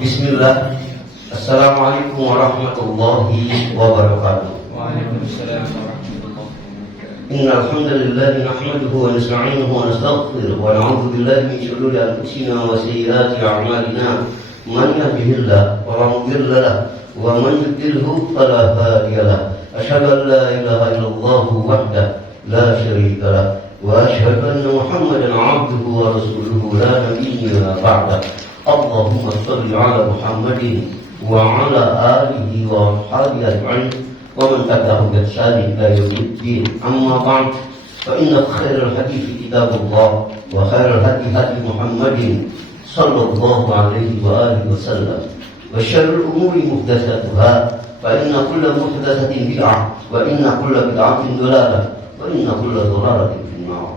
Bismillah. Assalamualaikum warahmatullahi wabarakatuh. Waalaikumsalam warahmatullahi wabarakatuh. Innal hamdalillah nahmaduhu wa nasta'inuhu wa nastaghfiruh wa na'udzu billahi min shururi anfusina wa sayyiati a'malina. Man yahdihillahu fala mudilla lahu wa man yudlilhu fala hadiya lahu. Asyhadu an la ilaha illallah wahdahu la syarika lahu wa asyhadu anna Muhammadan 'abduhu wa rasuluhu la nabiyya ba'dahu. Allahumma shalli 'ala Muhammadin wa 'ala alihi wa ashabihi ajma'in wa man tabi'ahum bi ihsan ila yaumiddin. Amma ba'd, fa inna khairal hadithi kitabullah wa khairal hadi Muhammadin sallallahu alaihi wa alihi wasallam wa syarrul umuri muhdatsatuha fa inna kulla muhdatsatin bid'ah wa inna kulla bid'atin dhalalah wa inna kulla dhalalatin fin nar.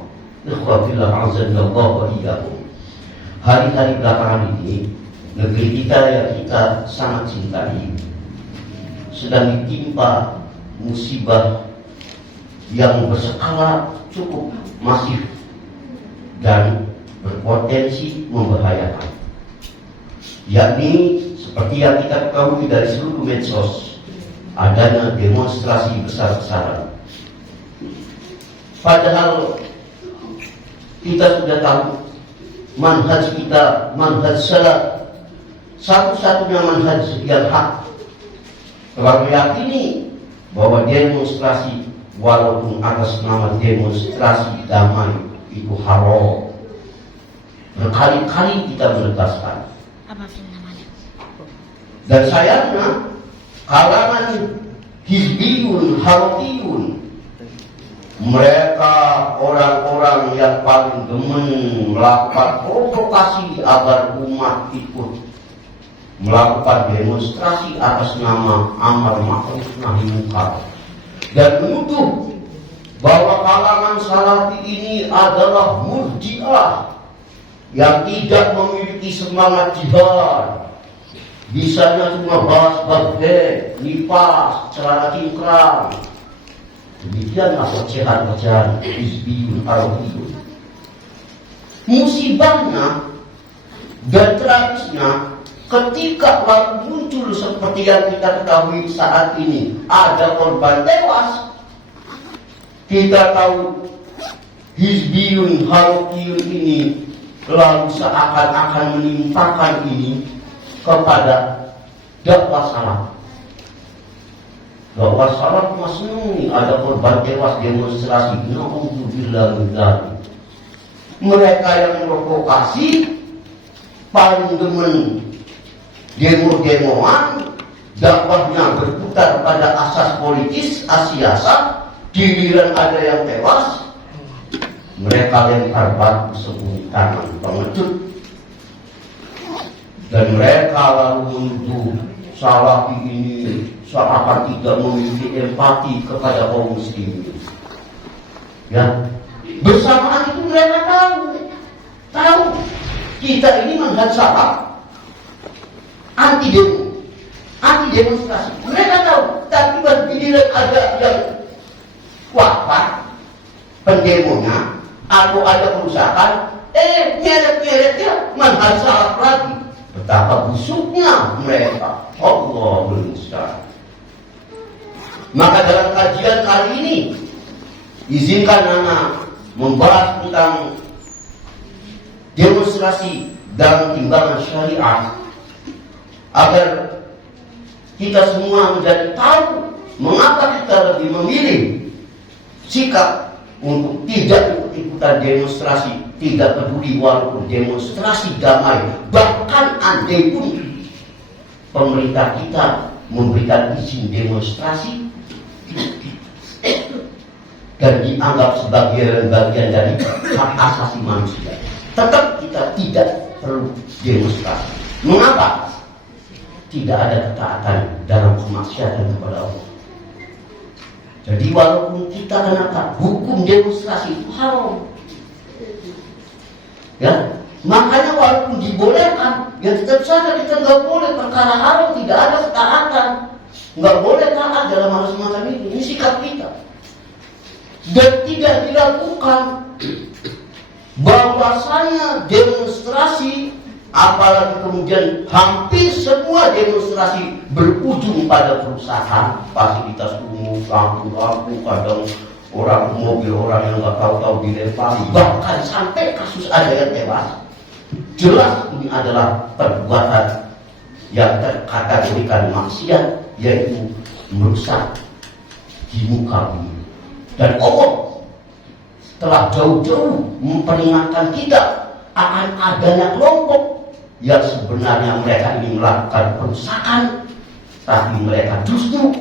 Ikhwatillah azza wa iyyakum. Hari-hari belakangan ini, negeri kita yang kita sangat cintai sedang ditimpa musibah yang berskala cukup masif dan berpotensi membahayakan. Yakni seperti yang kita ketahui dari seluruh medsos, adanya demonstrasi besar-besaran. Padahal kita sudah tahu manhaj kita, manhaj salaf, satu-satunya manhaj yang hak. Telah meyakini bahwa demonstrasi walaupun atas nama demonstrasi damai itu haram. Berkali-kali kita menegaskan. Dan sayangnya kalangan hizbiyun, harakiyun, mereka orang-orang yang paling demen melakukan provokasi agar umat ikut melakukan demonstrasi atas nama amar ma'ruf nahi munkar dan menuduh bahwa kalangan salafi ini adalah murji'ah yang tidak memiliki semangat jihad, bisanya cuma bahas nifas, celana cingkrang. Demikianlah ocehan-ocehan hizbiyun harakiyun. Musibahnya dan tragisnya ketika lalu muncul seperti yang kita ketahui saat ini, ada korban tewas. Kita tahu hizbiyun harakiyun ini lalu seakan-akan menimpakan ini kepada dakwah salaf. Dakwah salaf masnuni, ada korban tewas demonstrasi. Na'udzubillah min dzalik. Mereka yang provokasi paling demen demo-demoan, dakwahnya berputar pada asas politis, asiasa, giliran ada yang tewas, mereka lempar batu sembunyi tangan pengecut. Dan mereka lalu menuduh salafi ini seakan tidak memiliki empati kepada kaum muslimin. Ya, bersamaan itu mereka tahu kita ini manhaj salaf, anti demonstrasi. Mereka tahu, tapi begitu ada yang wafat pendemonya atau ada kerusakan, nyeret-nyeretnya manhaj salaf lagi. Betapa busuknya mereka. Allah bermustahil. Maka dalam kajian kali ini, izinkan Nana membahas tentang demonstrasi dalam timbangan syariat, agar kita semua menjadi tahu mengapa kita lebih memilih sikap untuk tidak ikut-ikutan demonstrasi, tidak peduli walaupun demonstrasi damai, bahkan andai pun pemerintah kita memberikan izin demonstrasi dan dianggap sebagai bagian dari hak asasi manusia, tetap kita tidak perlu demonstrasi. Mengapa? Tidak ada ketaatan dalam kemaksiatan kepada Allah. Jadi walaupun kita kenapa hukum demonstrasi itu haram, ya, makanya walaupun dibolehkan, ya tetap saja kita nggak boleh perkara haram, tidak ada ketaatan, nggak boleh taat dalam hal semacam itu. Ini sikap kita. Dan tidak dilakukan bahwasanya demonstrasi apalagi kemudian hampir semua demonstrasi berujung pada kerusakan fasilitas umum, lampu-lampu, kadang orang mobil orang yang nggak tahu-tahu dilempar, bahkan sampai kasus ada yang tewas. Jelas ini adalah perbuatan yang terkategorikan maksiat, yaitu merusak di muka bumi. Dan Allah telah jauh-jauh memperingatkan kita akan adanya kelompok yang sebenarnya mereka ini melakukan perusakan, tapi mereka justru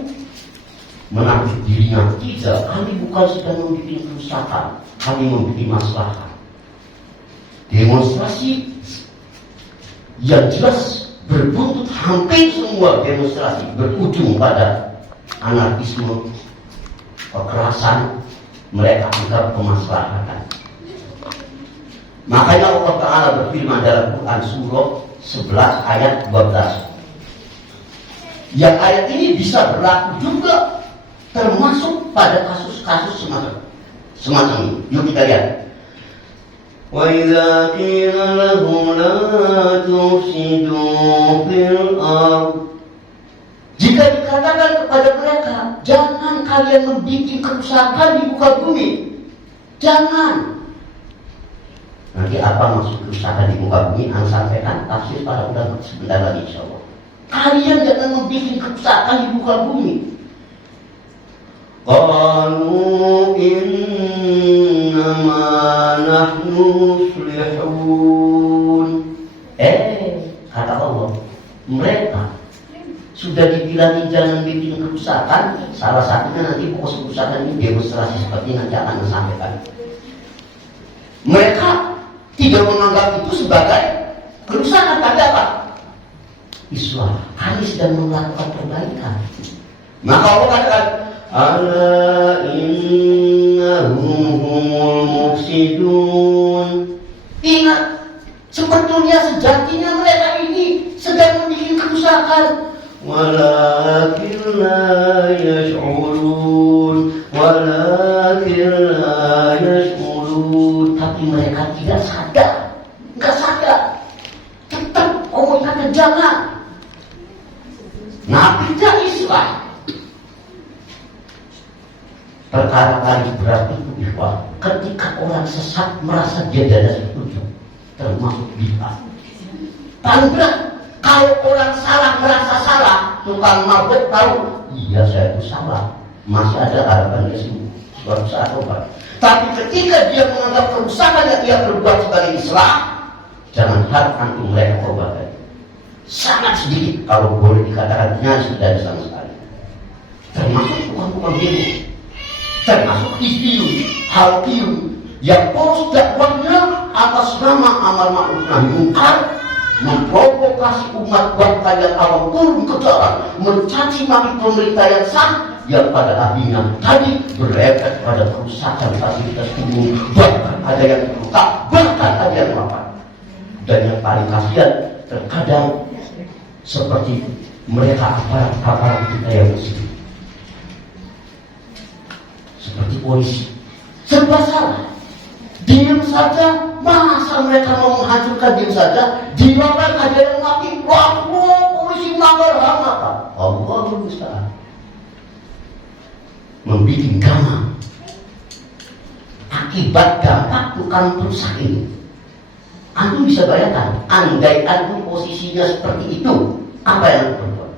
menampik dirinya. Tidak, kami bukan sedang membuat kerusakan, kami membuat masalah. Demonstrasi yang jelas berbuntut, hampir semua demonstrasi berujung pada anarkisme, kekerasan. Mereka anggap kemaslahatan. Makanya Allah Ta'ala berfirman dalam Quran surah 11 ayat 12. Yang ayat ini bisa berlaku juga termasuk pada kasus-kasus semacam ini. Yuk kita lihat. وَإِذَا قِيلَ لَهُمْ لَا تُفْسِدُوا فِي الْأَرْضِ. Jika dikatakan kepada mereka, jangan kalian membuat kerusakan di muka bumi. Jangan. Nanti apa maksud kerusakan di muka bumi? Anda sampaikan tafsir pada ulama sebentar lagi insya Allah. Kalian jangan membuat kerusakan di muka bumi. Qalu innama nahnu muslihun. Kata Allah, mereka sudah dibilangin jangan bikin kerusakan. Salah satunya nanti pokok kerusakan ini demonstrasi seperti nanti akan disampaikan. Mereka tidak menganggap itu sebagai kerusakan. Kata apa? Islam, kami sedang melakukan perbaikan. Maka Allah katakan, ala innahum humul mufsidun. Ingat, sebetulnya sejatinya mereka ini sedang membuat kerusakan. Walakin la yash'urun, tapi mereka tidak sadar, nggak sadar. Tetap Allah kata jangan. Nabi dan Islam perkara paling berat itu ikhwah, ketika orang sesat merasa dia tidak setuju, termasuk bid'ah. Paling berat kalau orang salah merasa salah, tukang mabuk tahu, iya saya itu salah, masih ada harapan dia suatu saat tobat. Tapi ketika dia menganggap kerusakan yang dia berbuat sebagai Islam, jangan harapkan untuk mereka tobat. Sangat sedikit kalau boleh dikatakan nyaris tidak ada sama sekali. Termasuk tukang-tukang demo, termasuk Hizbiyun, Halqiyun yang polos dakwahnya atas nama amal ma'ruf nahi munkar, memprovokasi umat bangsa yang awam turun ke jalan, mencaci maki pemerintah yang sah, yang pada akhirnya tadi berefek pada kerusakan fasilitas umum, bahkan ada yang terluka, bahkan ada yang wafat. Dan yang paling kasihan terkadang seperti mereka aparat kita yang muslim, seperti polisi, serba salah. Diam saja, masa mereka mau menghancurkan diam saja? Di mana ada yang mati? Wah, polisi melanggar HAM apa? Allah berusaha membikin gama. Akibat dampak tukang perusak ini, antum bisa bayangkan, andai antum posisinya seperti itu, apa yang antum berbuat?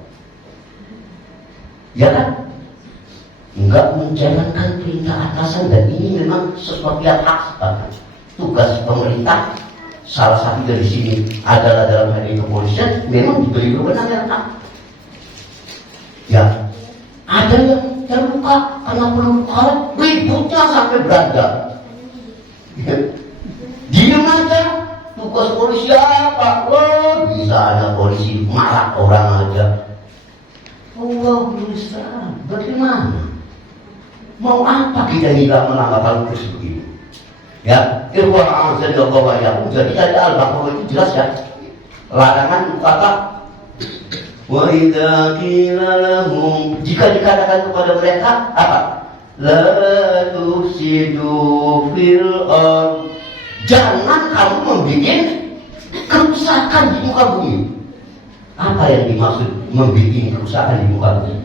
Ya kan? Enggak menjalankan perintah atasan, dan ini memang sesuatu yang hak sebagai tugas pemerintah. Salah satu dari sini adalah dalam hal ini kepolisian memang diberi wewenang yang hak. Ya, ada yang terluka karena peluru karet, ributnya sampai beranda. Diam aja, tugas polisi apa? Wah, bisa ada polisi marah orang aja. Allah berusaha, bagaimana? Mau apa kita tidak melanggar hal tersebut ini? Ya, ikhwan a'azzallahu wa iyyakum. Jadi dari Al-Baqarah itu jelas ya. Larangan kata wa idza qila lahum, jika dikatakan kepada mereka apa? La tufsidu fil ardh. Jangan kamu membuat kerusakan di muka bumi. Apa yang dimaksud membuat kerusakan di muka bumi?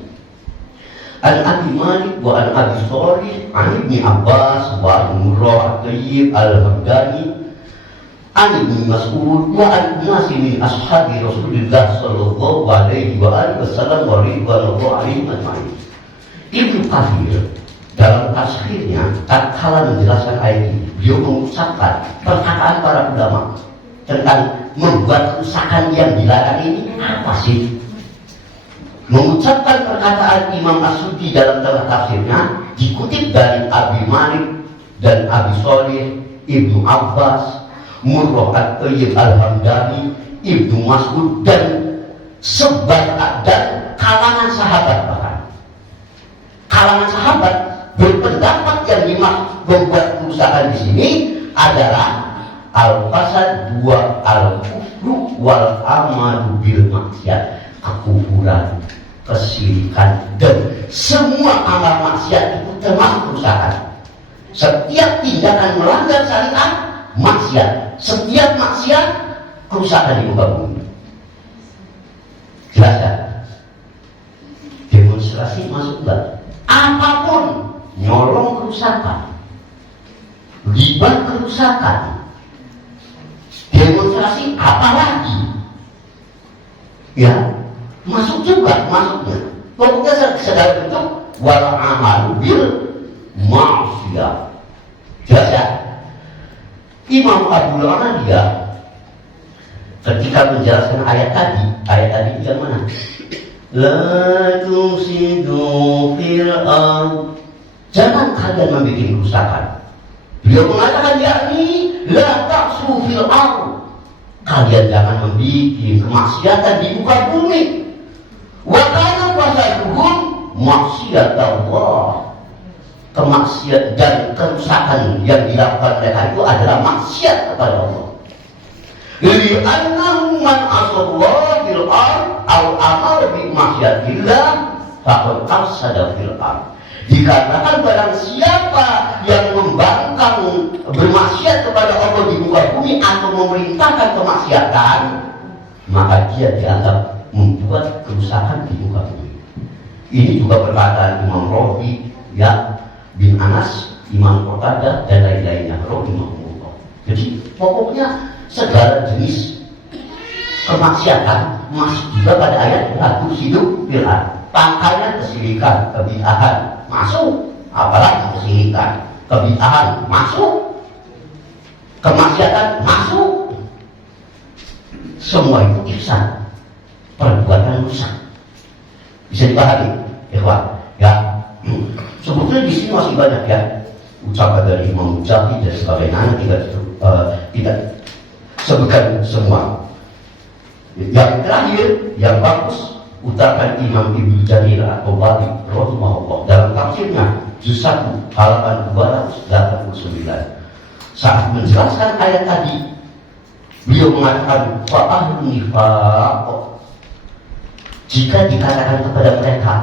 An Abi Malik wa an Abi Shalih an Ibni Abbas wa an Murrah At-Tayyib Al-Hamdani an Ibni Mas'ud wa an nasi min ashabi Rasulullah sallallahu alaihi wa alihi wasallam wa ridwanullah alaihim ajma'in. Ibnu Katsir dalam tafsirnya tatkala menjelaskan ayat ini, beliau mengucapkan perkataan para ulama tentang membuat kerusakan yang dilarang ini apa sih? Mengucapkan perkataan Imam As-Sudi dalam tafsirnya dikutip dari Abi Malik dan Abi Shalih, Ibnu Abbas, Murrah At-Tayyib Al-Hamdani, Ibnu Mas'ud dan sebanyak dan kalangan sahabat bahkan. Kalangan sahabat berpendapat yang membuat kerusakan di sini adalah al-fasad dua al-kufru wal amalu bil maksiat, kekufuran, kesyirikan dan semua amal maksiat itu termasuk kerusakan. Setiap tindakan melanggar syariat maksiat, setiap maksiat kerusakan di muka bumi. Jelas kan? Demonstrasi masuk enggak? Apapun nyolong kerusakan, riba kerusakan, demonstrasi apalagi ya masuk juga masuknya. Pokoknya segala bentuk wal amalu bil ma'siyah. Jelas ya? Imam Abu Aliyah ketika menjelaskan ayat tadi yang mana? La tusidu fil ard. Jangan kalian membuat kerusakan. Beliau mengatakan yakni la taqsu fil ard. Kalian jangan membuat kemaksiatan di muka bumi. Wa kana fasaduhum maksiat Allah. Kemaksiatan dan kerusakan yang dilakukan mereka itu adalah maksiat kepada Allah. Li'annahu man asallahu fil ard aw amal bi maksiatillah faqad afsada fil ard. Dikatakan barang siapa yang membangkang bermaksiat kepada Allah di muka bumi atau memerintahkan kemaksiatan, maka dia dianggap membuat kerusakan di muka bumi. Ini juga perkataan Imam Rafi ya bin Anas, Imam Qatadah dan lain-lainnya. Rahimahullah. Jadi pokoknya segala jenis kemaksiatan masuk juga pada ayat lagu hidup fir'an. Pangkalnya kesyirikan, kebid'ahan masuk, apalagi kesyirikan, kebid'ahan masuk, kemaksiatan masuk. Semua itu ihsan, perbuatan rusak. Bisa dipahami, ikhwan? Ya, sebetulnya di sini masih banyak ya ucapan dari Imam Mujahid dan sebagainya. Tidak sebutkan semua. Yang terakhir, yang bagus, ucapan Imam Ibnu Jarir At-Tabari rahimahullah dalam tafsirnya juz 1 halaman 289 saat menjelaskan ayat tadi, beliau mengatakan fa'ahlun nifaq. Jika dikatakan kepada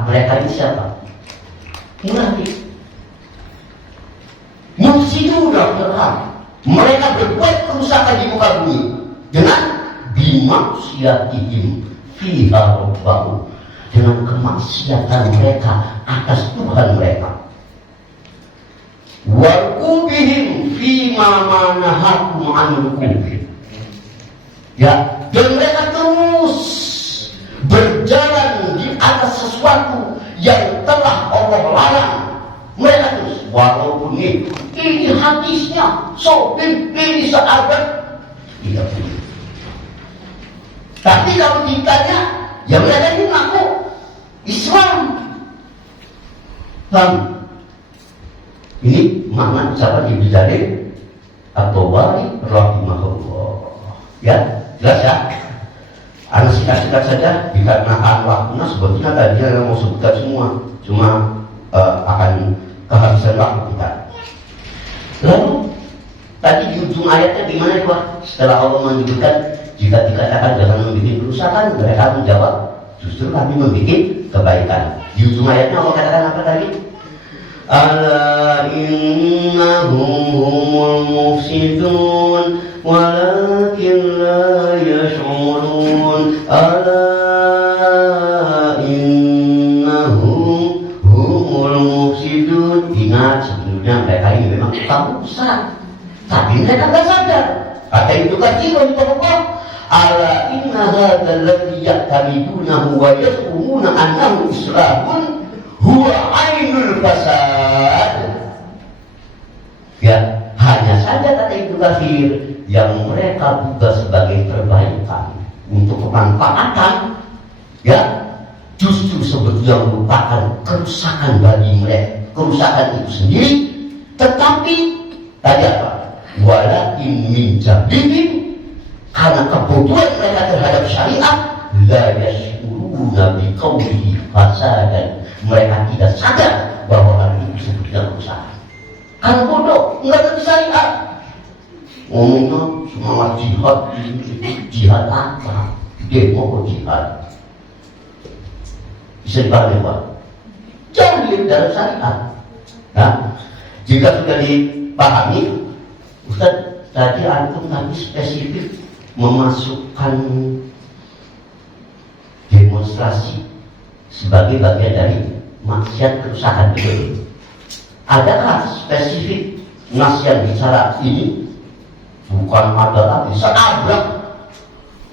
mereka ini siapa? Munafik. Mufsiduna fil ardh. Mereka berbuat kerusakan di muka bumi dengan bimaksiyatihim fiha rabbahu, dengan kemaksiatan mereka atas Tuhan mereka. Warqubihim fima manahakum anhu. Ya, dan mereka terus berjalan di atas sesuatu yang telah Allah larang. Mereka terus, walaupun ini hadisnya sobim, ini sahabat, tidak boleh. Tapi kalau ditanya, ya mereka ini ngaku Islam. Ini makna ucapan Ibnu Jarir At-Tabari rahimahullah. Ya, jelas ya. Anda singkat-singkat saja dikarenakan waktunya sebetulnya tadinya yang mau sebutkan semua, cuma akan kehabisan waktu kita. Lalu tadi di ujung ayatnya gimana itu? Setelah Allah menyebutkan jika dikatakan jangan membuat kerusakan, mereka menjawab justru kami membuat kebaikan. Di ujung ayatnya Allah katakan apa tadi? Ala innahum humul mufsidun ولكن لا يشعرون ألا إنهم هم المفسدون. Ingat, sebelumnya mereka ini memang tukang rusak, tapi mereka nggak sadar. Kata itu kecil untuk Allah. Ala inna hadzal ladzi ya'tamidunahu wa yasumuna annahu islamun huwa ainul fasad. Ya, hanya saja kata itu kafir yang mereka buka sebagai perbaikan untuk kemanfaatan, ya justru sebetulnya merupakan kerusakan bagi mereka, kerusakan itu sendiri. Tetapi tadi apa? Walakin min jahlihim, karena kebodohan mereka terhadap syariat, la yashuruna bi qawlihi fasadan, mereka tidak sadar bahwa hal itu sebetulnya kerusakan. Karena bodoh, enggak ngerti syariat. Ngomongnya semangat jihad, jihad apa? Demo jihad. Bisa dipahami Pak? Jauh dari syariat. Nah, jika sudah dipahami, Ustaz tadi antum tadi spesifik memasukkan demonstrasi sebagai bagian dari maksiat kerusakan itu. Adakah spesifik nas yang bicara ini? Bukan ada lagi, seabrak.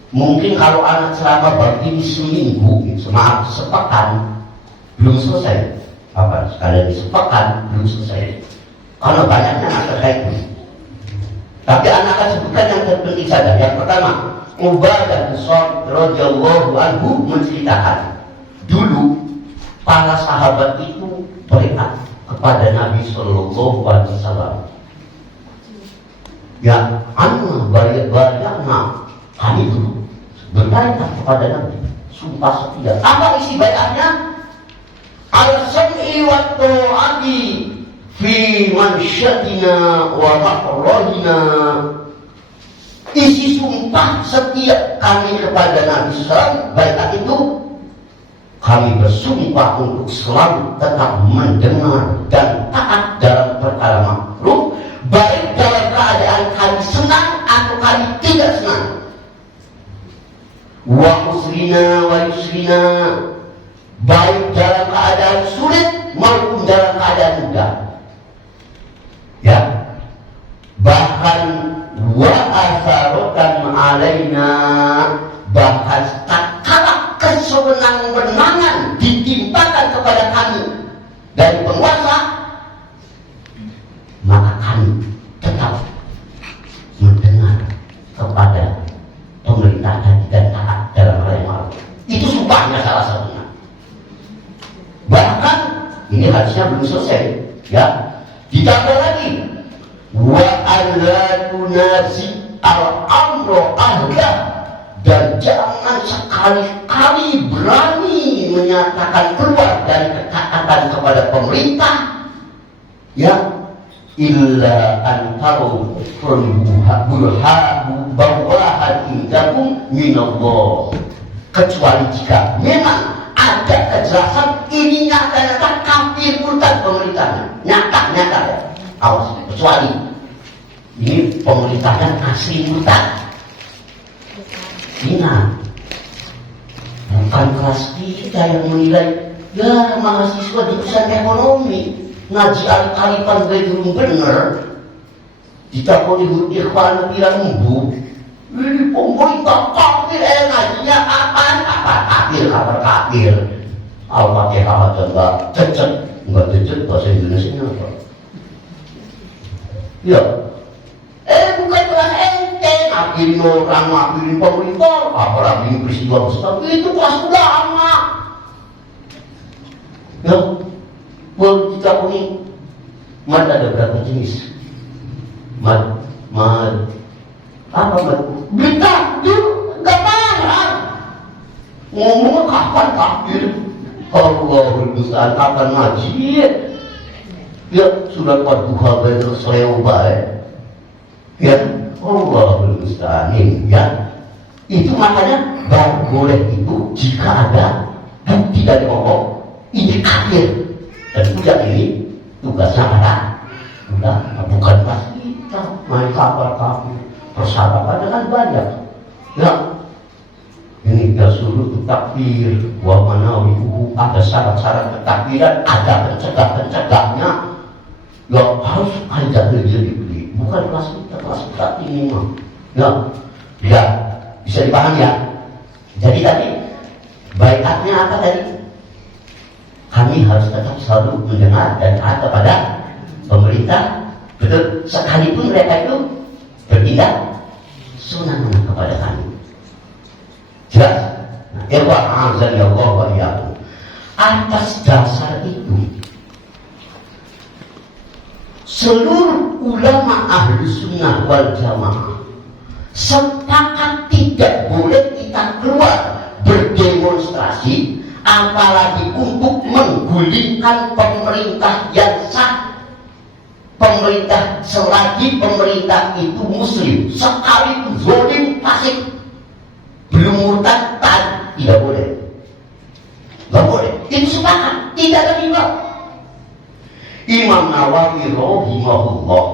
Mungkin kalau anak ceramah bab ini seminggu, sepekan, belum selesai. Apa sekalian sepekan belum selesai. Karena banyaknya anak terkait ini. Tapi anak akan sebutkan yang terpenting saja. Yang pertama, Ubadah bin Samit radhiyallahu anhu menceritakan, dulu para sahabat itu berikat kepada Nabi Sallallahu Alaihi Wasallam. Ya, anna bayatna, kami dulu berbaikat kepada Nabi, sumpah setia. Apa isi baiatnya? Al-sam'i wa ta'ati fi mansyatina wa makrahina. Isi sumpah setiap kami kepada Nabi SAW, baiat itu kami bersumpah untuk selalu tetap mendengar dan taat dalam perkara makruh, baik dalam keadaan kami senang atau kami tidak senang. Wa usrina wa yusrina, baik dalam keadaan sulit maupun dalam keadaan mudah. Ya, bahkan wa asaratan alaina, bahkan tak kalah kesewenang-wenangan ditimpakan kepada kami dari penguasa, maka kami tetap mendengar kepada pemerintah dan taat dalam hal yang malu. Itu sumpahnya salah satunya. Bahkan ini hadisnya belum selesai, ya. Ditambah lagi, wa alla tunasi al-amru ahlah, dan jangan sekali-kali berani menyatakan keluar dari ketaatan kepada pemerintah, ya, illa antaru bawahan indakum minallah, kecuali jika memang ada kejelasan ini nyata-nyata kafir murtad pemerintahnya, nyata-nyata ya. Awas, kecuali ini pemerintahnya asli murtad. Ingat, bukan kelas kita yang menilai, ya mahasiswa jurusan ekonomi ngaji alif-alifan belum bener, ditakoni huruf ikhwan bilang embu, ini pemerintah kafir, ngajinya apaan? Apa kafir, kabar kafir. Al-Fatihah aja enggak cecet, bahasa Indonesia apa? Ya, bukan kelas ente, ngakhirin orang, ngakhirin pemerintah, apalagi peristiwa besar, itu kelas ulama. Ya, buat kita ini, mad ada berapa jenis? Mad, apa mad? Berita, enggak marah. Ngomong kapan kafir? Allahul musta'an, kapan ngaji? Ya, sudah Duha betul selewah baik. Ya, Allahul musta'an, ya. Itu makanya baru boleh itu jika ada bukti dari Allah ini kafir. Dan udah ini tugasnya ada. Udah, bukan pas kita main kabar kafir. persyaratannya kan banyak. Ya, ini dasuruh takbir, wa manawihu, ada syarat-syarat ketakbiran, ada pencegah-pencegahnya. Ya harus ada dibeli, bukan kelas kita ini mah. Ya, bisa dipahami ya. Jadi tadi baiatnya apa tadi? Kami harus tetap selalu mendengar dan taat kepada pemerintah. Betul, sekalipun mereka itu bertindak sunah-sunah kepada kami. Jelas? Nah, azan ya Allah wa iyyakum. Atas dasar itu, seluruh ulama ahli sunnah wal jamaah sepakat tidak boleh kita keluar berdemonstrasi, apalagi untuk menggulingkan pemerintah yang sah. Pemerintah selagi pemerintah itu muslim, sekalipun zalim, fasik, belum murtad, tidak boleh. Tidak boleh. Itu sepakat, tidak ada riba. Imam Nawawi rahimahullah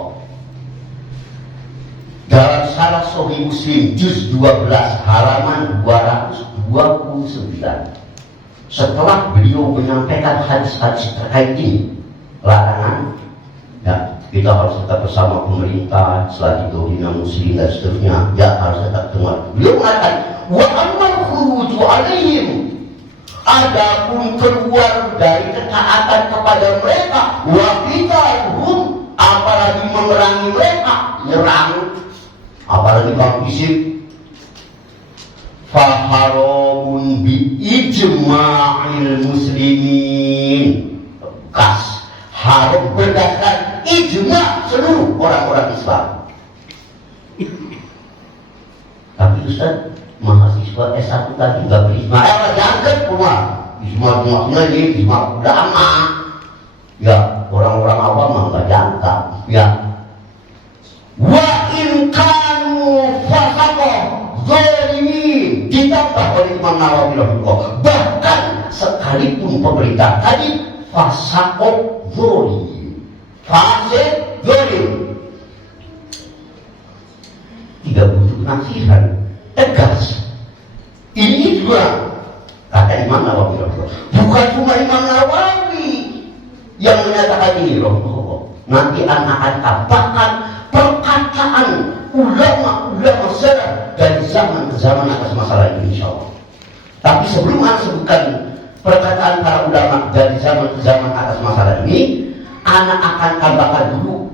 dalam Syarah Sahih Muslim juz 12 halaman 229, setelah beliau menyampaikan hadis-hadis terkait ini, larangan ya, kita harus tetap bersama pemerintah selagi dohina muslim dan seterusnya, ya harus tetap dengar. Beliau mengatakan, wa ammal khuruju alaihim, adapun keluar dari ketaatan kepada mereka, wa qitaluhum, apalagi memerangi mereka, nyerang, apalagi bang isip, faharamun bi ijma'il muslimin, kas haram berdasarkan ijma' seluruh orang-orang Islam. Tapi Ustaz, mahasiswa S1 tadi nggak berijma, jangan semua ijma ini ijma ulama. Ya, orang-orang awam nggak jangka. Ya, wa in kanu fasaqah zalimin, ditambah oleh Imam Nawawi rahimahullah, bahkan sekalipun pemerintah tadi fasaqah zalim, fasik zalim, tidak butuh nasihat, tegas. Ini juga kata Imam Nawawi rahimahullah. Bukan cuma Imam Nawawi yang menyatakan ini rahimahullah. Nanti anak-anak tambahkan perkataan ulama-ulama salaf dari zaman ke zaman atas masalah ini insyaallah. Tapi sebelum anak sebutkan perkataan para ulama dari zaman ke zaman atas masalah ini, anak akan tambahkan dulu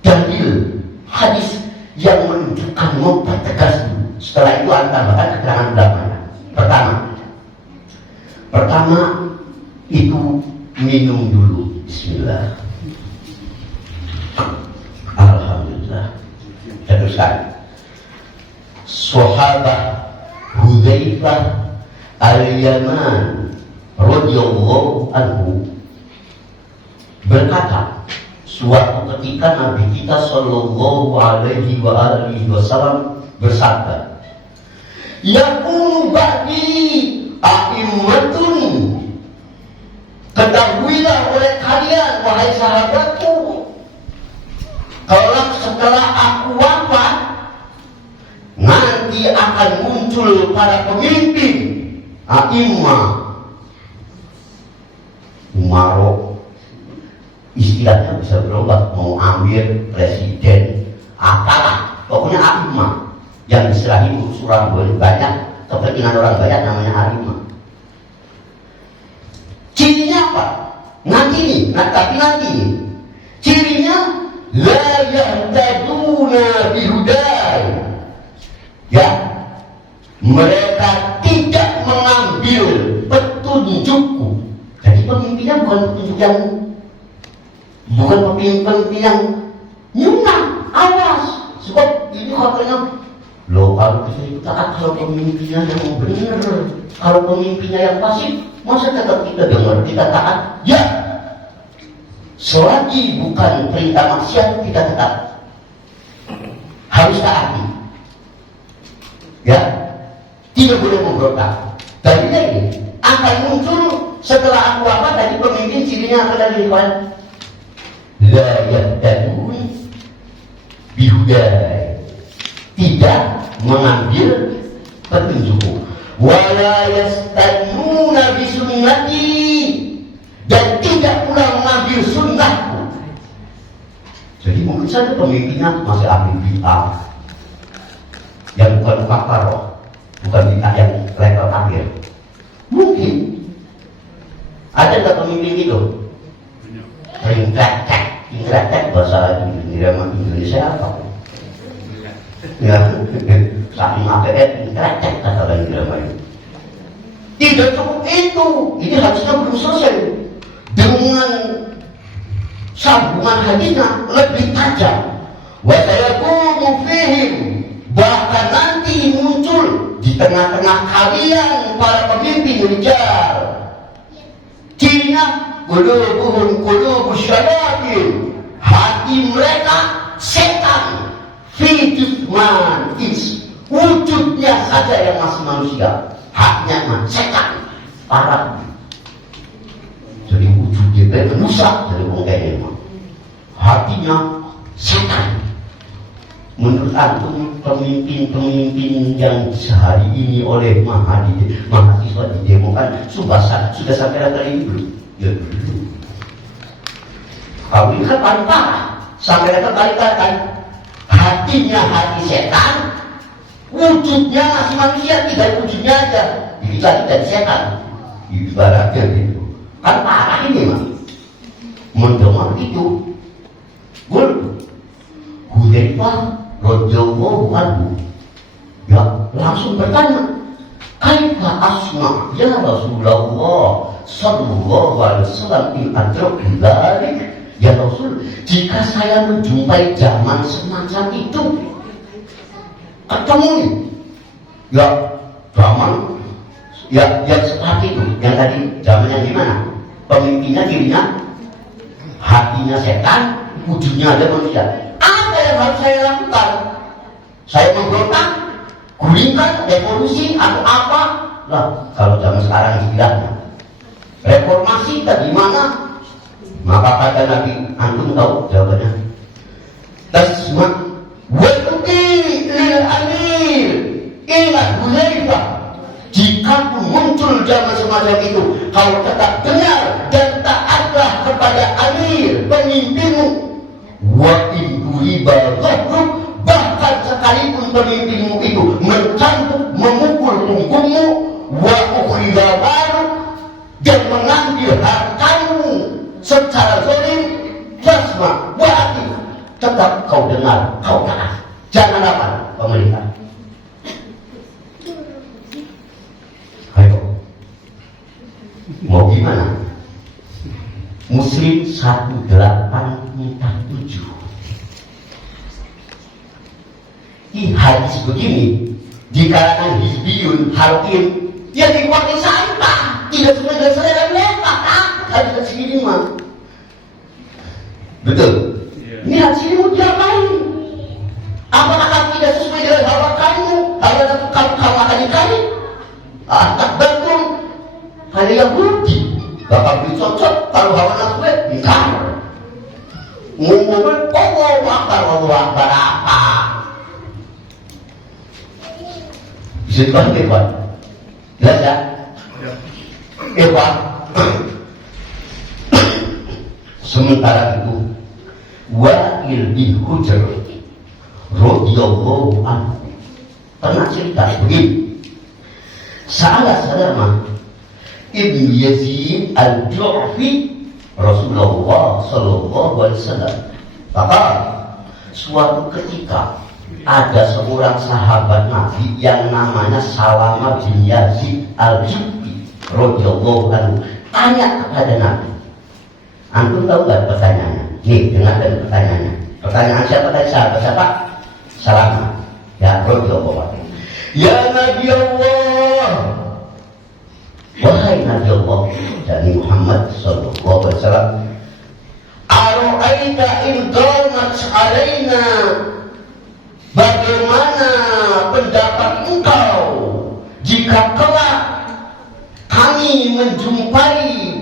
dalil hadis yang menunjukkan, mempertegas dulu. Setelah itu akan tambahkan keterangan ulamanya. Pertama itu minum dulu. Bismillah. Alhamdulillah. Teruskan. Sahabat Hudzaifah Al-Yaman radhiyallahu anhu berkata, suatu ketika Nabi kita sallallahu alaihi wasallam bersabda, yakunu ba'di a'immatun, ketahuilah oleh kalian wahai sahabatku, kalau setelah aku wafat nanti akan muncul para pemimpin a'immah, umaro, istilahnya bisa berubah, mau amir, presiden, apalah, pokoknya a'immah. Yang istilah itu surah banyak, kepentingan orang banyak, namanya a'immah. Cirinya apa? Nanti nih, cirinya la yahtaduna bihudai, ya, mereka tidak mengambil petunjukku. Jadi pemimpinnya bukan petunjuk yang, bukan pemimpin yang nyunah, awas. Sebab ini katanya, loh kalau kita taat, kalau pemimpinnya yang benar, kalau pemimpinnya yang pasif, masa tetap kita dengar, kita taat? Ya, selagi bukan perintah maksiat kita tetap harus taati. Ya, tidak boleh memberontak. Dalilnya ini akan muncul setelah aku wafat. Tadi pemimpin cirinya apa tadi, Pak? La yahtadun bihudai, tidak mengambil petunjukku. Wala yastannuna bisunnati, dan tidak pula mengambil sunnahku. Jadi mungkin saja pemimpinnya masih ahli bid'ah yang bukan kafaroh, bukan bid'ah yang level akhir. Mungkin ada nggak pemimpin itu? Ringkek bahasa Indonesia apa? Ya, saking APR ringkek kata lain drama itu. Tidak cukup itu, ini hadisnya belum selesai. Dengan sambungan hadisnya lebih tajam. Wa sayakunu fihim, bahkan nanti muncul di tengah-tengah kalian para pemimpin rijal. Cirinya qulubuhum syayatin, hati mereka setan. Fi jisman is, wujudnya saja yang masih manusia, haknya setan parah. Jadi wujudnya manusia dari bongkainya, hatinya setan. Menurut antum pemimpin-pemimpin yang sehari ini oleh mahasiswa didemokan sudah sampai kali ini belum? Ya belum. Kalau ini kan paling parah, sampai kali kan hatinya hati setan, wujudnya masih manusia, tidak wujudnya aja. Kita tidak setan, ibaratnya gitu. Kan parah ini mah. Mendengar itu, Hudzaifah radhiyallahu anhu ya langsung bertanya, kaifa asma ya Rasulullah sallallahu alaihi wasallam in adraktu dzalik, ya Rasul, jika saya menjumpai zaman semacam itu, ketemu ya zaman ya yang seperti itu, yang tadi zamannya gimana? Pemimpinnya dirinya, hatinya setan, wujudnya ada manusia. Apa yang harus saya lakukan? Saya memberontak, gulingkan, revolusi atau apa? Lah, kalau zaman sekarang istilahnya reformasi tadi mana? Maka kata Nabi, antum tahu jawabannya? Tasma' wa tuti lil amir. Ingat Hudzaifah, jika muncul zaman semacam itu, kau tetap dengar dan taatlah kepada amir, pemimpinmu. Wa in duriba dhahruk, bahkan sekalipun pemimpinmu itu mencambuk, memukul punggungmu, wa ukhrida baruk, dan mengambil hartamu secara zalim, tasma wa ati, tetap kau dengar, kau taat. Jangan apa pemerintah. Ayo, mau gimana? Muslim 1847. Di hadis begini di kalangan hizbiyun hakim yang dikuatin sampah, tidak sesuai dengan selera mereka. Hadis segini mah betul. Ini hadis ini mau diapain? Apakah tidak sesuai dengan hawa kamu? Hawa nafsu kamu akan dikali? Tak betul. Hanya yang rugi. Bapak beli cocok, kalau hawa nafsu di kamar. Ngomongin, Allahu Akbar apa? Bisa dibantu, Pak? Jelas ya? Pak. Sementara itu, Wa'il bin Hujr radhiyallahu anhu pernah cerita begini. Salah Salamah Ibnu Yazid al-Ju'fi Rasulullah sallallahu alaihi wasallam. Maka suatu ketika ada seorang sahabat Nabi yang namanya Salamah bin Yazid al-Ju'fi radhiyallahu anhu tanya kepada Nabi. Antum tahu nggak pertanyaannya? Nih, dengarkan pertanyaannya. Pertanyaan siapa tadi? Sahabat siapa? Salamah. Ya, radhiyallahu anhu. Ya Nabi Allah, wahai Nabi Allah dari Muhammad sallallahu alaihi wasallam, ara'aita in qamat alaina, bagaimana pendapat engkau jika kelak kami menjumpai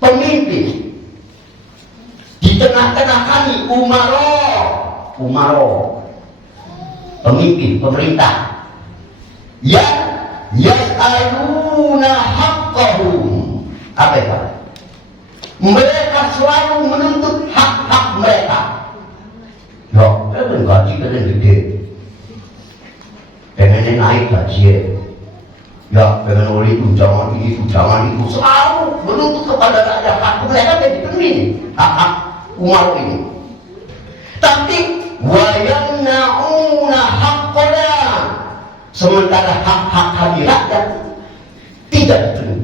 pemimpin di tengah-tengah kami, umaro pemimpin, pemerintah. Yas'aluna haqqahum. Apa itu? Mereka selalu menuntut hak-hak mereka. Ya, pengen gaji pengen gede, pengen naik gaji. Ya, pengen oleh itu, jangan itu, selalu menuntut kepada rakyat hak mereka yang dipenuhi, hak-hak umat ini. Tapi wayamna'una haqqana, sementara hak-hak kami rakyat tidak dipenuhi.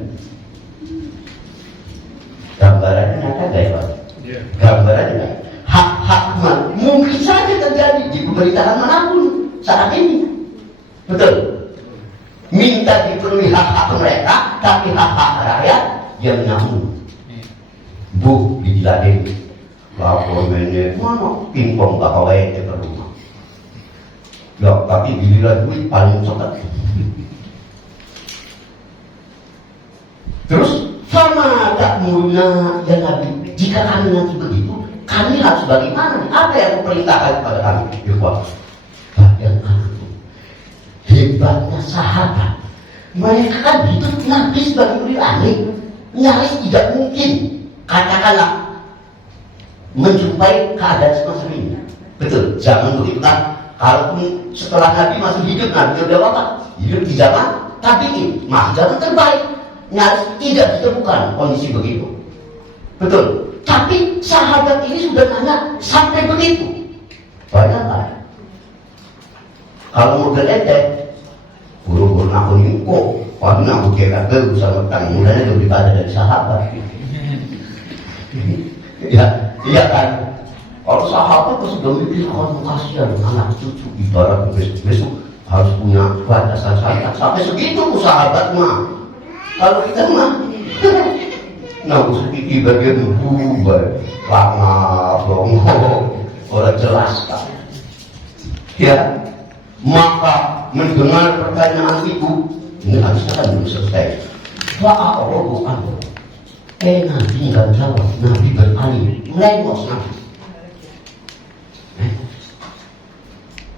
Gambarannya nyata gak ya? Gambarannya hak-hak mungkin saja terjadi di pemerintahan manapun saat ini. Betul. Minta dipenuhi hak-hak mereka, tapi hak-hak rakyat yang nyamuk. Bu, dijilatin. Lapor menye, mana pingpong gak kawai ke rumah. Ya, tapi giliran duit paling cepat. Terus, sama tak muna ya Nabi, jika kami nanti begitu, kami harus bagaimana? Apa yang diperintahkan kepada kami? Bayangkan itu hebatnya sahabat. Mereka kan hidup Nabi sebagai murid aneh, nyaris tidak mungkin katakanlah menjumpai keadaan semacam ini. Betul, zaman begitu kan. Kalaupun setelah Nabi masih hidup, Nabi sudah wafat, hidup di zaman tabi'in, masih zaman terbaik, nyaris tidak ditemukan kondisi begitu. Betul. Tapi sahabat ini sudah nanya sampai begitu. Bayangkan. Kalau mau geledek, buru-buru aku kok, waktu aku kira usah metang, mulanya lebih pada dari sahabat. Iya kan. Kalau sahabat itu sudah mikir, kasihan anak cucu, ibarat besok harus punya batasan syariat. Sampai segitu sahabat mah. Kalau kita mah, nah sedikit bagian bubar, lama, bongong, orang jelas kan. Ya, maka mendengar pertanyaan itu, ini harusnya kan belum selesai. Allah bukan. Nabi nggak jawab, Nabi berpaling, melengos Nabi.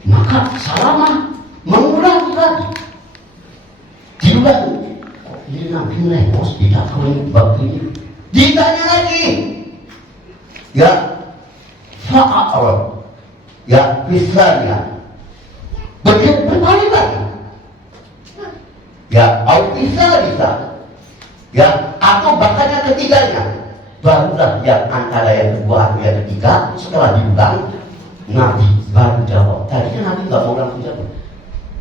Maka Salamah mengulangi lagi, diulangi. Ini Nabi melengos, tidak tahu bab ini. Ditanya lagi, ya fa'al, ya misalnya, berpaling lagi, ya bisa, ya atau bahkan yang ketiganya, barulah yang antara yang kedua atau yang ketiga setelah diulang, Nabi baru jawab. Tadinya Nabi nggak mau langsung jawab.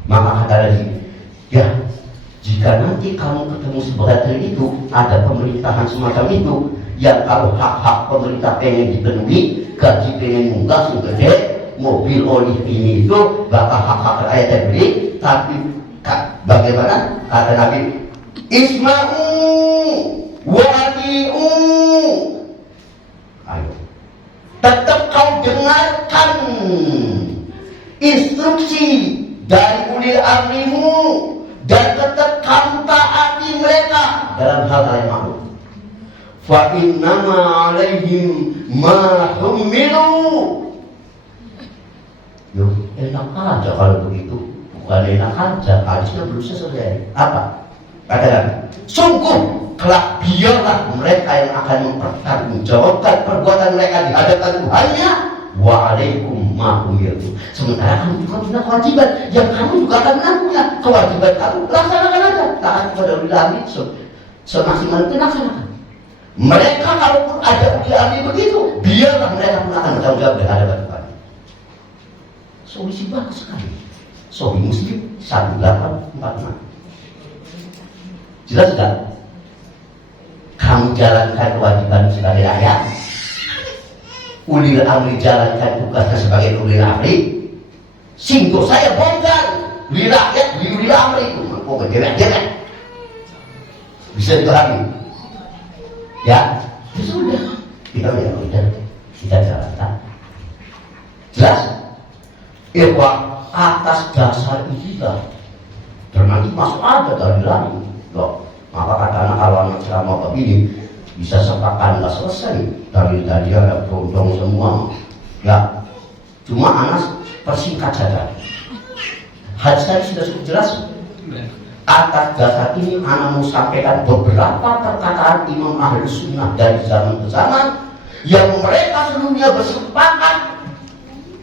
Maka kata lagi, ya jika nanti kamu ketemu seberat itu, ada pemerintahan semacam itu, yang kalau hak-hak pemerintah pengen dipenuhi, gaji pengen munggah gede, mobil oli ini itu, bakal hak-hak rakyat yang beli, tapi bagaimana? Kata Nabi, isma'u wa'ati'u. Ayo, tetap kau dengarkan instruksi dari ulil amrimu, dan tetap kamu taati mereka dalam hal-hal yang makhluk. Fa innama alaihim ma hummilu. Yo, enak aja kalau begitu. Bukan enak aja, hadisnya belum selesai. Apa? Katakan, sungguh kelak biarlah mereka yang akan mempertanggungjawabkan perbuatan mereka di hadapan Tuhannya. Waalaikum ma'umirtu. Sementara kamu juga punya kewajiban, yang kamu juga akan melakukan kewajiban kamu, laksanakan aja. Taat kepada ulil amri semaksimal mungkin laksanakan. Mereka kalaupun ada ulil amri begitu, biarlah mereka pun akan bertanggung jawab di hadapan Tuhan. Solusi bagus sekali. Sahih Muslim 1846. Jelas tidak? Kamu jalankan kewajiban sebagai rakyat, ulil amri jalankan tugasnya sebagai ulil amri. Singgung saya bongkar di rakyat, di ulil amri itu mau bergerak-gerak, bisa dipahami? Ya, sudah kita jalankan. Jelas? Atas dasar inilah ternyata masuk ada dari lain. Loh, maka kata kalau anak ceramah begini bisa sepakan nggak selesai, dari tadi ada berondong semua. Ya, cuma anak persingkat saja. Hadis tadi sudah cukup jelas. Atas dasar ini ana mau sampaikan beberapa perkataan Imam Ahlus Sunnah dari zaman ke zaman yang mereka sebelumnya bersepakat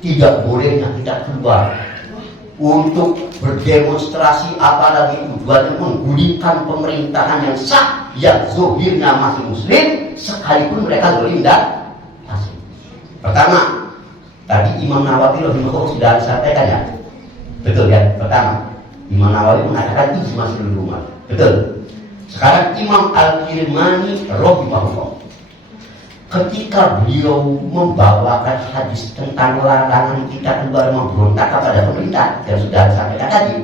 tidak bolehnya kita keluar untuk berdemonstrasi, apalagi tujuannya menggulingkan pemerintahan yang sah yang zahirnya masih muslim sekalipun mereka zalim dan fasik. Pertama, tadi Imam Nawawi rahimahullah sudah disampaikan ya, betul ya. Pertama, Imam Nawawi mengatakan ijma seluruh umat, betul. Sekarang Imam Al-Kirmani rahimahullah, ketika beliau membawakan hadis tentang larangan kita keluar memberontak kepada pemerintah yang sudah disampaikan tadi,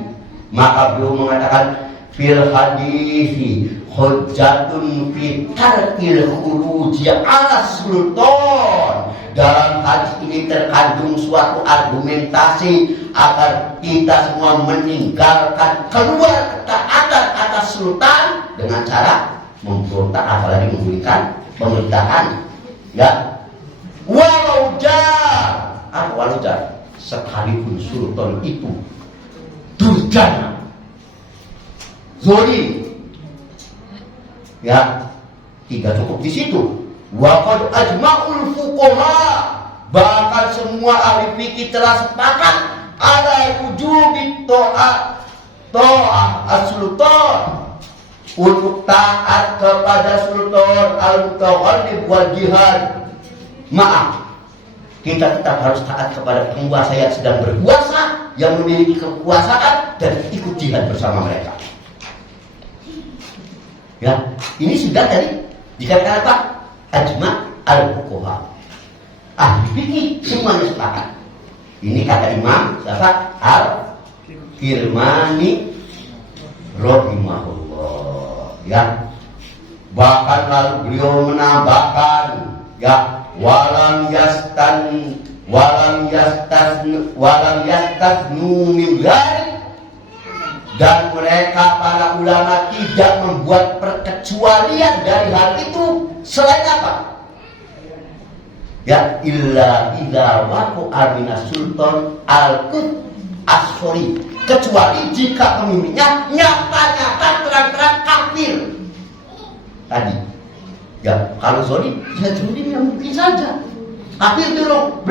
maka beliau mengatakan fil hadisi hujjatun fi tarkil khuruji ala sultan. Dalam hadis ini terkandung suatu argumentasi agar kita semua meninggalkan keluar ketaatan atas sultan dengan cara memberontak, apalagi menggulingkan pemerintahan. Ya, walau sekalipun sultan itu durjana, zalim, ya, tidak cukup di situ. Waqad ajma'ul fuqaha, bahkan semua ahli fikih telah sepakat ala wujubi ta'at as-sultan, untuk taat kepada sultan al-mutaghallib wal jihad. Maaf, kita tetap harus taat kepada penguasa yang sedang berkuasa, yang memiliki kekuasaan, dan ikut jihad bersama mereka. Ya, ini sudah tadi dikatakan apa? Ajma' al-fuqaha, ahli fikih semuanya sepakat. Ini kata Imam siapa? Al-Kirmani rahimahullah. Ya, bahkan lalu beliau menambahkan, ya, walam yastasnu min dzalik, dan mereka para ulama tidak membuat perkecualian dari hal itu selain apa? Ya, illa idza waqa'a minas sultan al-qud as-suri, kecuali jika pemimpinnya nyata-nyata terang-terang kafir. Tadi, ya, kalau zalim, ya zalim yang mungkin saja. Kafir belum.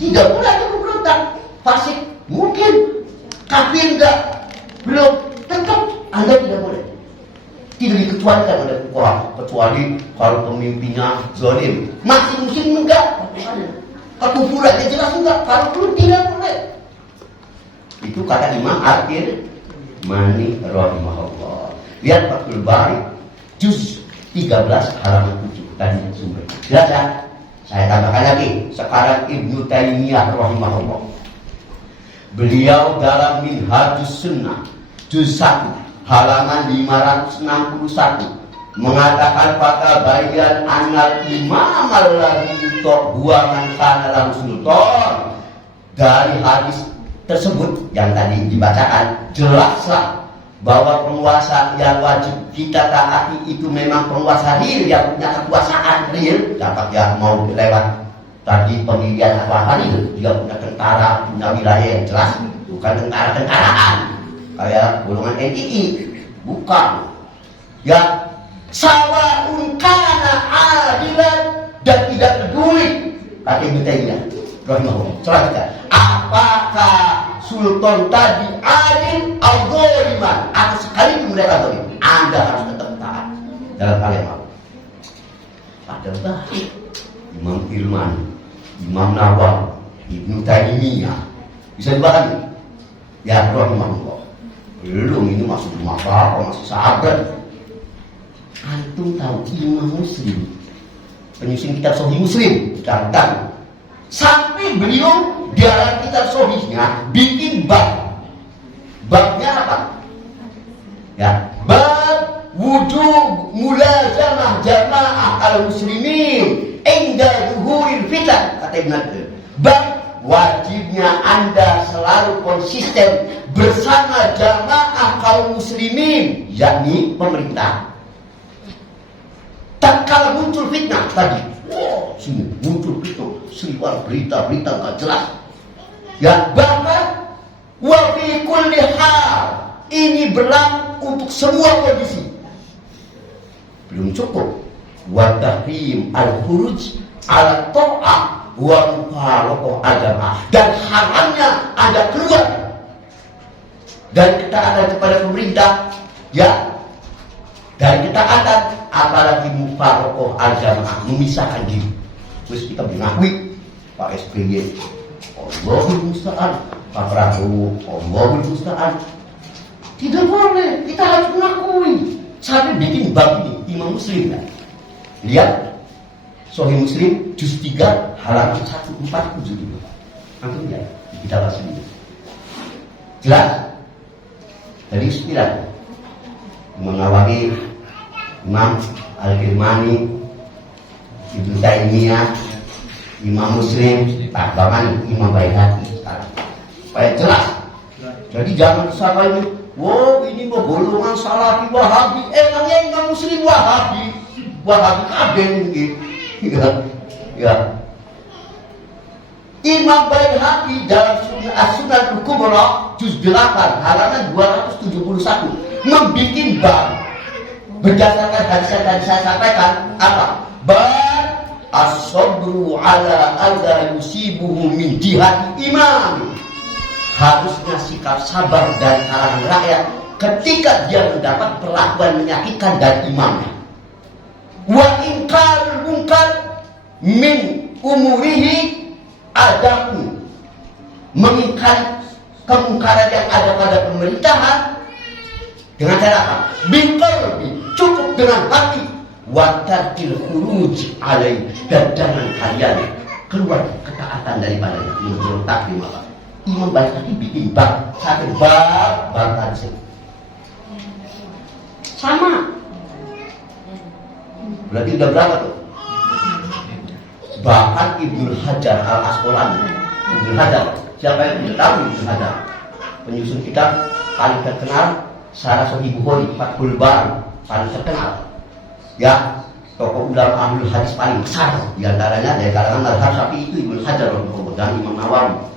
Tidak boleh ada memberontak. Fasik mungkin, kafir enggak, belum. Tetap Anda tidak boleh. Tidak dikecualikan oleh fuqaha, kecuali kalau pemimpinnya zalim. Masih muslim enggak? Kekufurannya jelas enggak? Kalau belum tidak boleh. Itu kata Imam Al-Kirmani rahimahullah. Lihat Fathul Bari juz 13 halaman 7 tadi sumber. Jelas ya? Saya tambahkan lagi. Sekarang Ibnu Taimiyah rahimahullah, beliau dalam Minhajus Sunnah juz 1 halaman 561 mengatakan pada bayan anal imam alladhi huwa man kana lahu sultan. Dari hadis tersebut yang tadi dibacakan, jelaslah bahwa penguasa yang wajib kita taati itu memang penguasa real yang punya kekuasaan real. Dapat ya, mau lewat tadi pemilihan apa real, dia punya tentara, punya wilayah yang jelas, bukan tentara-tentaraan kayak golongan NII, bukan. Ya, sawaun kana adilan, dan tidak peduli kata Ibnu Taimiyah rahimahullah. Selanjutnya, apakah sultan tadi adil atau zaliman, atau sekalipun mereka zalim, Anda harus tetap taat dalam hal yang mau. Ada baik Imam Kirmani, Imam Nawawi, Ibnu Taimiyah, bisa dibahagi ya rahimahullah. Belum, ini masuk apa, masih sahabat. Antum tahu Imam Muslim, penyusun kitab Sahih Muslim, dan sampai beliau dalam kitab Sahihnya bikin bab. Babnya apa? Ya, bab wujub mulazamah jamaah al-muslimin inda zuhuril fitan, kata Ibnu Qayyim. Bab wajibnya Anda selalu konsisten bersama jamaah kaum muslimin, yakni pemerintah. Tak kala muncul fitnah tadi, sini muncul fitnah, sebar berita-berita nggak jelas. Ya, bahkan Wa fi kulli hal, ini berlaku untuk semua kondisi. Belum cukup. Wa tahrim al-khuruj ala ta'ah wa mufaraqah al-jamaah, dan haramnya ada keluar dari ketaatan kepada pemerintah, ya, dari ketaatan, apalagi mufaraqah al-jamaah, memisahkan diri. Terus kita mengakui Pak SBY, Allahul musta'an, Pak Prabowo, Allahul musta'an. Tidak boleh, kita harus mengakui. Sampai bikin bab ini Imam Muslim, kan? Lihat Sahih Muslim juz 3 halaman 147. Antum lihat kita bahas ini. Jelas dari 9 mengawali Imam Al-Kirmani, Ibnu Taimiyah, Imam Muslim, tak bagaimana Imam Baihaqi sekarang. Supaya jelas. Jadi jangan salah ini. Wow, ini mau golongan Salafi Wahabi. Emangnya Imam Muslim Wahabi? Wahabi kabeh gitu. Ya. Imam Baihaqi dalam As-Sunan Al-Kubra juz 8 halaman 271 membikin bab berdasarkan hadis yang tadi saya sampaikan, apa? Bab as-sabru ala adza yusibuhu min jihati imam. Harusnya sikap sabar dari kalangan rakyat ketika dia mendapat perlakuan menyakitkan dari imamnya. Wa inkar munkar min umurihi adaku, mengingkari kemungkaran yang ada pada pemerintahan dengan cara apa? Biqalbi, cukup dengan hati. Wa tarkil khuruj alai, dan jangan kalian keluar ketaatan daripadanya. Menurut takdim apa? Imam Baihaqi bikin bab satu bab tadi sama. Berarti udah berapa tuh? Bahkan Ibnu Hajar Al-Asqalani, Ibnu Hajar, siapa yang tidak tahu Ibnu Hajar? Penyusun kitab paling terkenal Syarah Sahih Bukhari, Fathul Bari, paling terkenal. Ya, tokoh ulama ahlul hadis paling besar di antaranya dari kalangan mazhab Syafi'i itu Ibnu Hajar dan Imam Nawawi.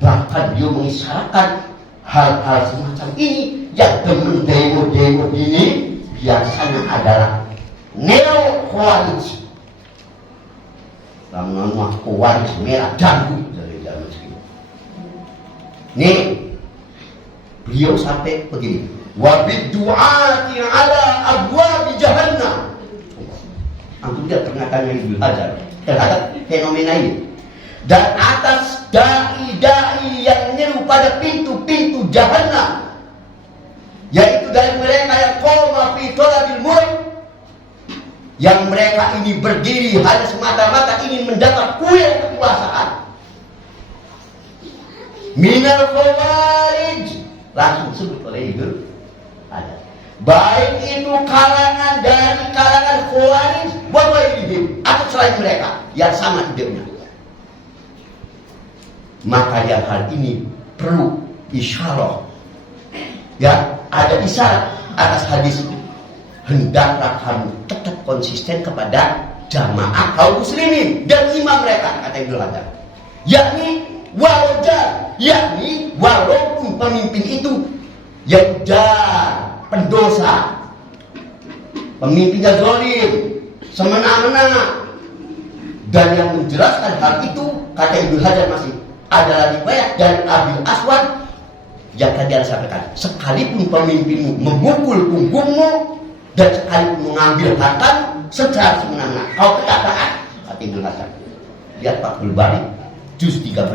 Bahkan dia mengisyaratkan hal-hal semacam ini yang demen demo-demo ini biasanya adalah neo-khawarij. Nama khawarij merah jandu dari zaman segitu. Nih, beliau sampai begini. Wa biddu'ati ala abwabi jahannam. Antum lihat pernyataannya Ibnu Hajar terhadap fenomena ini. Dan atas dai-dai yang menyeru pada pintu-pintu jahannam, yaitu dari mereka yang qoma fi talabil mulk, yang mereka ini berdiri hanya semata-mata ingin mendapat kuil kekuasaan. Minal khawarij, langsung sebut oleh Ibnu ada. Baik itu kalangan dari kalangan khawarij wa ghairihim, atau selain mereka yang sama idenya. Maka yang hal ini perlu isyarah. Ya, ada isyarat atas hadis ini. Hendaklah kamu tetap konsisten kepada jamaah kaum muslimin dan imam mereka, kata Ibnu Hajar. Yakni walaupun pemimpin itu yang pendosa, pemimpinnya zalim, semena-mena, dan yang menjelaskan hal itu, kata Ibnu Hajar masih adalah riwayat dari Abil Aswad yang tadi Anda sampaikan. Sekalipun pemimpinmu memukul punggungmu dan sekalipun mengambil hartamu secara semena-mena, kau tetap taat, kata Ibnu Hajar. Lihat Fathul Bari juz 13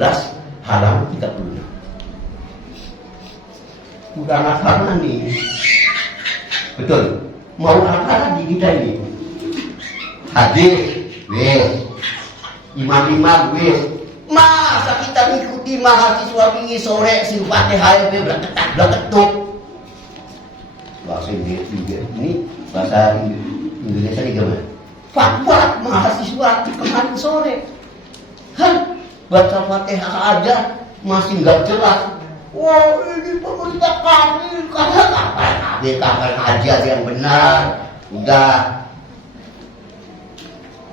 halaman 36. Udah apa nih? Betul. Mau apa lagi kita ini? Hadis, wes. Imam-imam, wes. Masa kita mengikuti mahasiswa pingi sore si Fatihah itu berketak-berketuk. Bahasa ini bahasa Indonesia ini gimana? Fatwa mahasiswa kemarin sore. Baca Fatihah aja masih nggak jelas. Wah, ini pemerintah kami kapan kajian yang benar. Udah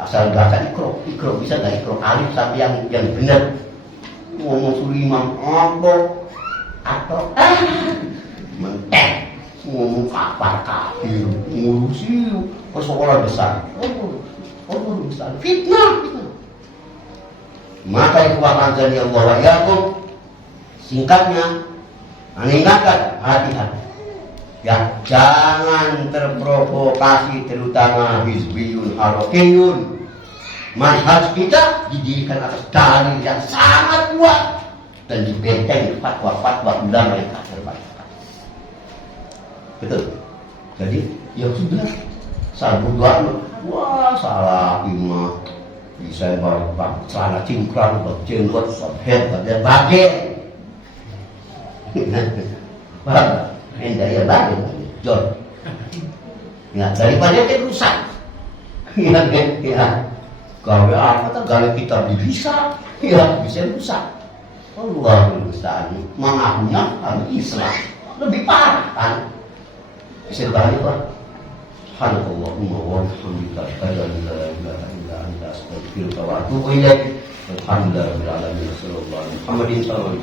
asal baca ikro bisa nggak ikro alif sampai yang benar. Ngomong suruh imam apa atau mentek ngomong kapar kafir ngurusi persoalan besar. Oh besar fitnah. Maka ikhwan azan ya Allah wa iyyakum, singkatnya ingatkan hati-hati ya, jangan terprovokasi terutama hizbiyun harokiyun. Manhaj kita didirikan atas dalil yang sangat kuat dan dibenteng fatwa-fatwa ulama yang tak terbatas. Betul. Jadi ya sudah, saya berdoa, wah salah imam bisa bawa celana cingkrang, berjenggot, sabhet, dan bagian. Paham? Enggak ya bagian, John. Ya daripada dia rusak. Ya. Kalau apa kalau kita bisa, ya bisa rusak. Allah musta'an. Mengakunya kami Islam lebih parah kan? Bisa balik lah. Subhanallahumma wa bihamdika asyhadu an la ilaha illa anta astaghfiruka wa atubu ilaik. Alhamdulillahirabbil alamin. Sallallahu alaihi wa sallam.